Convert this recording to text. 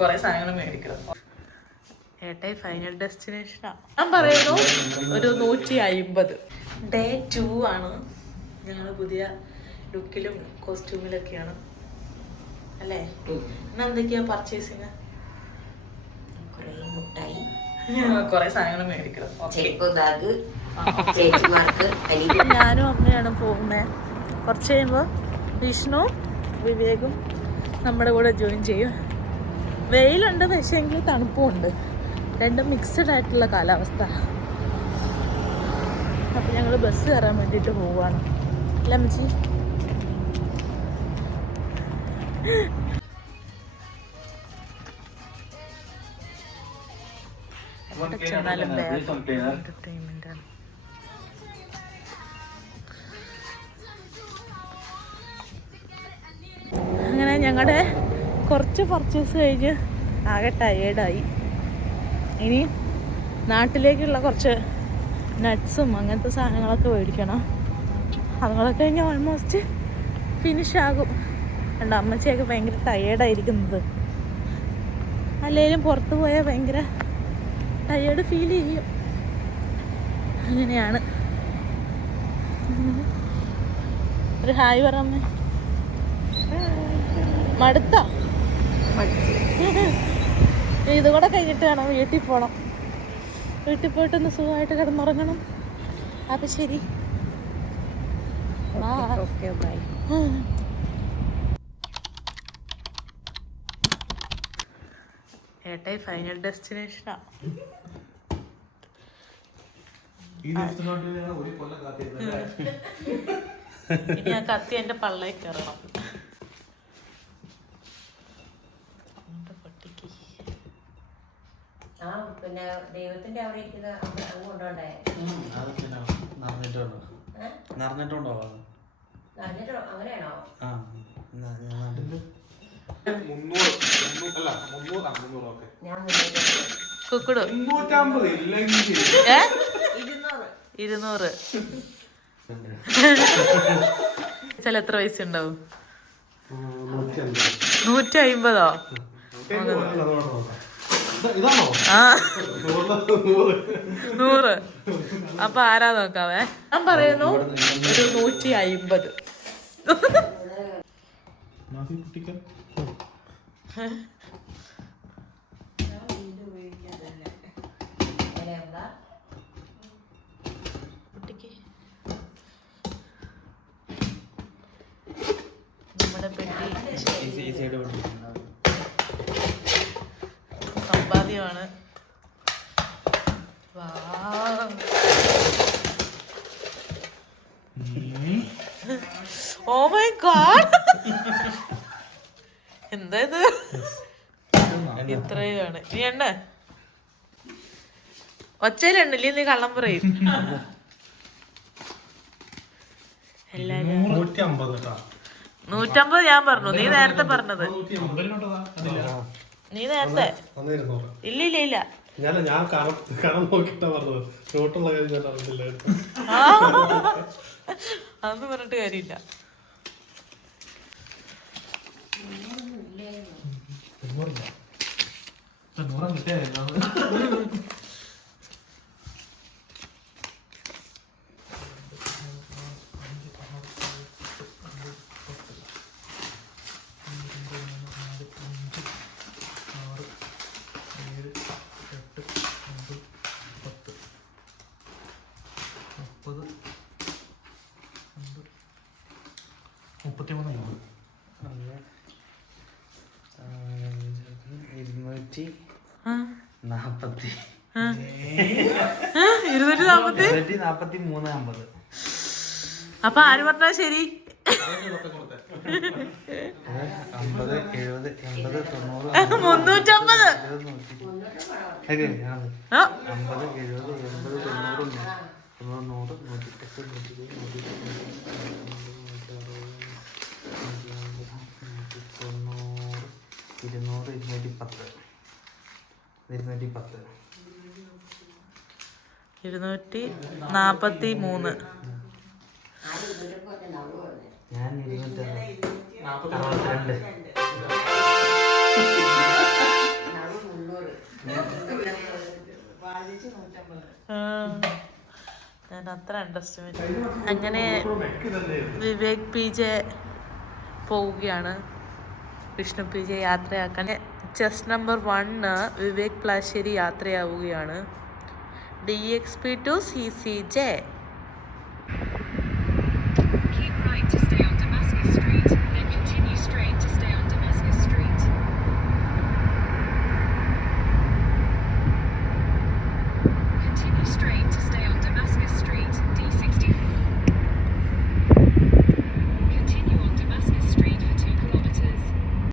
കുറെ സാധനങ്ങൾ മേടിക്കണം. ഏട്ടായി ഫൈനൽ ഡെസ്റ്റിനേഷനാ. ഞാൻ പറയുന്നു ഒരു 150. Day 2 ആണ്. ഞങ്ങൾ പുതിയ ലുക്കിലും കോസ്റ്റ്യൂമിലൊക്കെയാണ് അല്ലേ? ഇന്ന് എന്തൊക്കെയാ പർച്ചേസിങ്? കുറെ സാധനങ്ങൾ മേടിക്കണം. ഞാനും അമ്മയാണ് പോകുന്നത്. കുറച്ച് കഴിയുമ്പോൾ വിഷ്ണു വിവേകും നമ്മുടെ കൂടെ ജോയിൻ ചെയ്യും. വെയിലുണ്ട്, പക്ഷേ എങ്കിൽ തണുപ്പുമുണ്ട്. രണ്ടും മിക്സഡ് ആയിട്ടുള്ള കാലാവസ്ഥ. അപ്പം ഞങ്ങൾ ബസ് കയറാൻ വേണ്ടിയിട്ട് പോവുകയാണ്. അല്ല അമ്മച്ചി? എവിടെ ചെന്നാലും എന്റർടൈൻമെന്റ് ആണ്. അങ്ങനെ ഞങ്ങളുടെ കുറച്ച് പർച്ചേസ് കഴിഞ്ഞ് ആകെ ടയേർഡായി. ഇനി നാട്ടിലേക്കുള്ള കുറച്ച് നട്ട്സും അങ്ങനത്തെ സാധനങ്ങളൊക്കെ മേടിക്കണം. അതുങ്ങളൊക്കെ കഴിഞ്ഞ് ഓൾമോസ്റ്റ് ഫിനിഷ് ആകും. എൻ്റെ അമ്മച്ചിയൊക്കെ ഭയങ്കര ടയേർഡായിരിക്കുന്നത്. അല്ലെങ്കിലും പുറത്ത് പോയാൽ ഭയങ്കര ടയേർഡ് ഫീൽ ചെയ്യും. അങ്ങനെയാണ്. ഒരു ഹായ് പറമ്മേ. മടുത്താ? ഇതുകൂടെ കഴിഞ്ഞിട്ട് വേണം വീട്ടിൽ പോകണം. വീട്ടിൽ പോയിട്ടൊന്ന് സുഖമായിട്ട് കിടന്നുറങ്ങണം. അപ്പം ശരി, ഓക്കെ ബൈ. ഏട്ടായി ഫൈനൽ ഡെസ്റ്റിനേഷനാ. ഇനി ആ കത്തി എൻ്റെ പള്ളയിൽ കയറണം. പിന്നെ ദൈവത്തിന്റെ അവിടെ ഇരിക്കുന്ന കൊണ്ടോണ്ടേ നടന്നിട്ടുണ്ടോ? അങ്ങനെയാണോ? ഞാൻ 200 ചില എത്ര പൈസ ഉണ്ടാവും? 150. ആ 100. അപ്പൊ ആരാ നോക്കാവേ? ഞാൻ പറയുന്നു ഒരു 150. നമ്മുടെ പെട്ടി സമ്പാദ്യമാണ്. ഓ മൈ ഗോഡ്, എന്താ ഇത്? ഇത്രയാണ്. നീ എണ്ണ ഒച്ചയിലുണ്ടല്ലേ? നീ കള്ളം പറയും. എല്ലാരും 150 ഞാൻ പറഞ്ഞു. നീ നേരത്തെ പറഞ്ഞത്. നീ നേരത്തെ ഇല്ല അതൊന്നും പറഞ്ഞിട്ട് കാര്യമില്ല. അപ്പൊ ആര് പറഞ്ഞാ ശരി? 50, 70, 80, 90, 350. 50, 70, 80, 90, 243. ഞാൻ 262. ഞാൻ അത്ര അണ്ടർസ്റ്റിമേറ്റ്. അങ്ങനെ വിവേക് PJ പോവുകയാണ്, വിഷ്ണു PJ യാത്രയാക്കാൻ. ചെസ് നമ്പർ 1 വിവേക് പ്ലാശ്ശേരി യാത്രയാവുകയാണ്. DXP to CCJ.